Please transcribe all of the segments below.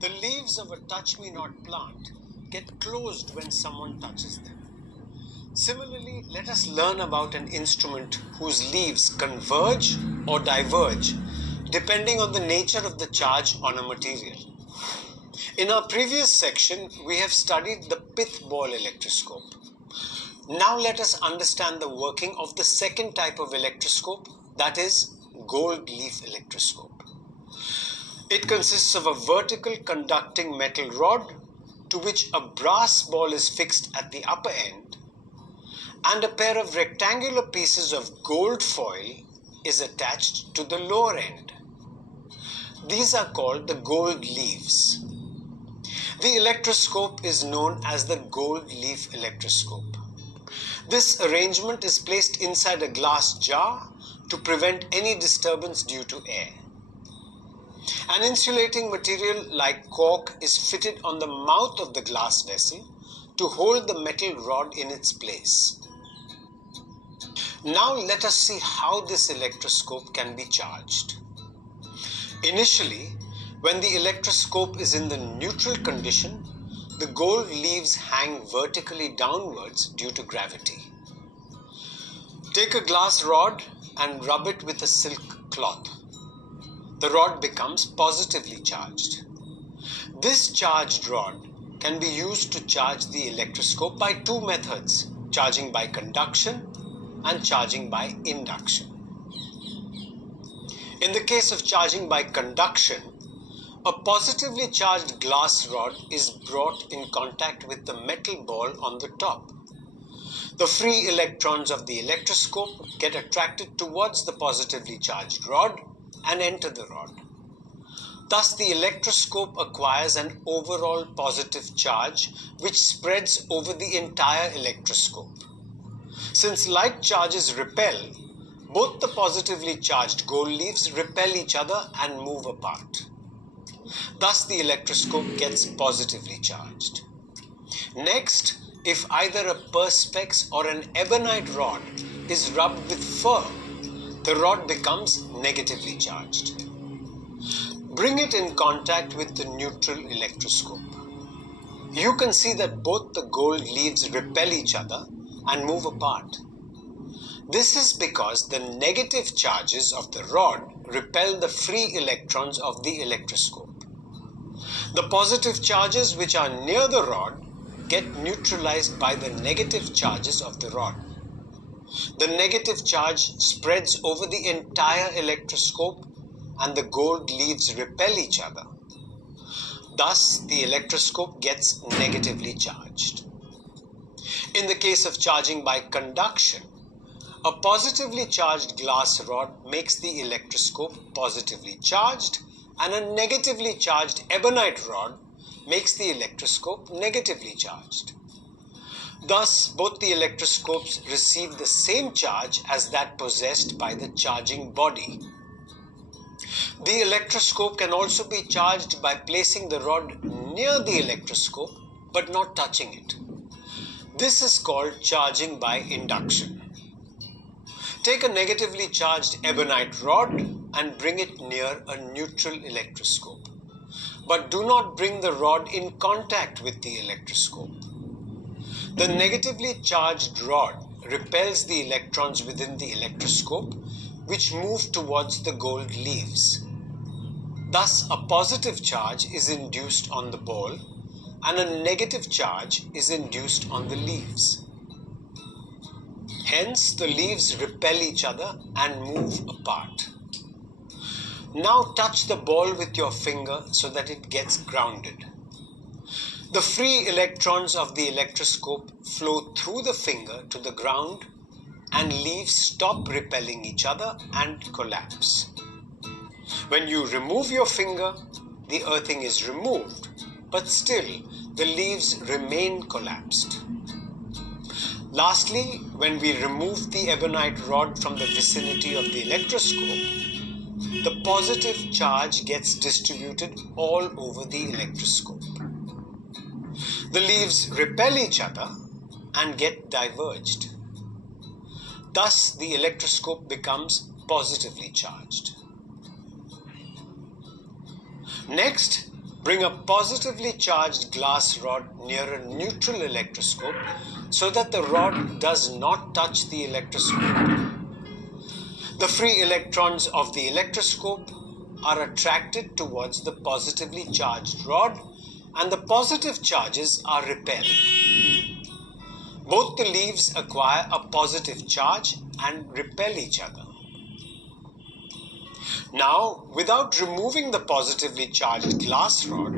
The leaves of a touch-me-not plant get closed when someone touches them. Similarly, let us learn about an instrument whose leaves converge or diverge depending on the nature of the charge on a material. In our previous section, we have studied the pith ball electroscope. Now let us understand the working of the second type of electroscope, that is, gold leaf electroscope. It consists of a vertical conducting metal rod to which a brass ball is fixed at the upper end, and a pair of rectangular pieces of gold foil is attached to the lower end. These are called the gold leaves. The electroscope is known as the gold leaf electroscope. This arrangement is placed inside a glass jar to prevent any disturbance due to air. An insulating material like cork is fitted on the mouth of the glass vessel to hold the metal rod in its place. Now let us see how this electroscope can be charged. Initially, when the electroscope is in the neutral condition, the gold leaves hang vertically downwards due to gravity. Take a glass rod and rub it with a silk cloth. The rod becomes positively charged. This charged rod can be used to charge the electroscope by two methods, charging by conduction and charging by induction. In the case of charging by conduction, a positively charged glass rod is brought in contact with the metal ball on the top. The free electrons of the electroscope get attracted towards the positively charged rod and enter the rod. Thus, the electroscope acquires an overall positive charge which spreads over the entire electroscope. Since like charges repel, both the positively charged gold leaves repel each other and move apart. Thus, the electroscope gets positively charged. Next, if either a perspex or an ebonite rod is rubbed with fur, the rod becomes negatively charged. Bring it in contact with the neutral electroscope. You can see that both the gold leaves repel each other and move apart. This is because the negative charges of the rod repel the free electrons of the electroscope. The positive charges which are near the rod get neutralized by the negative charges of the rod. The negative charge spreads over the entire electroscope and the gold leaves repel each other. Thus, the electroscope gets negatively charged. In the case of charging by conduction, a positively charged glass rod makes the electroscope positively charged, and a negatively charged ebonite rod makes the electroscope negatively charged. Thus, both the electroscopes receive the same charge as that possessed by the charging body. The electroscope can also be charged by placing the rod near the electroscope but not touching it. This is called charging by induction. Take a negatively charged ebonite rod and bring it near a neutral electroscope. But do not bring the rod in contact with the electroscope. The negatively charged rod repels the electrons within the electroscope, which move towards the gold leaves. Thus, a positive charge is induced on the ball and a negative charge is induced on the leaves. Hence, the leaves repel each other and move apart. Now touch the ball with your finger so that it gets grounded. The free electrons of the electroscope flow through the finger to the ground and leaves stop repelling each other and collapse. When you remove your finger, the earthing is removed, but still the leaves remain collapsed. Lastly, when we remove the ebonite rod from the vicinity of the electroscope, the positive charge gets distributed all over the electroscope. The leaves repel each other and get diverged. Thus, the electroscope becomes positively charged. Next, Bring a positively charged glass rod near a neutral electroscope so that the rod does not touch the electroscope. The free electrons of the electroscope are attracted towards the positively charged rod, and the positive charges are repelled. Both the leaves acquire a positive charge and repel each other. Now, without removing the positively charged glass rod,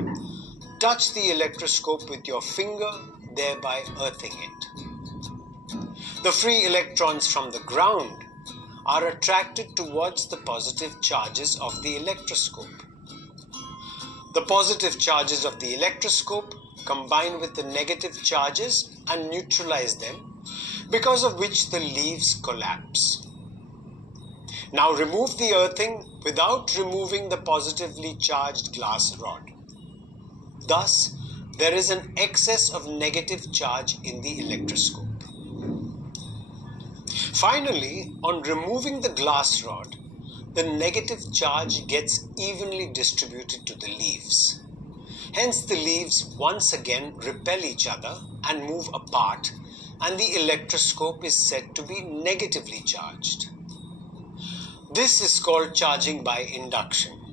touch the electroscope with your finger, thereby earthing it. The free electrons from the ground are attracted towards the positive charges of the electroscope. The positive charges of the electroscope combine with the negative charges and neutralize them, because of which the leaves collapse. Now remove the earthing without removing the positively charged glass rod. Thus, there is an excess of negative charge in the electroscope. Finally, on removing the glass rod, the negative charge gets evenly distributed to the leaves. Hence, the leaves once again repel each other and move apart, and the electroscope is said to be negatively charged. This is called charging by induction.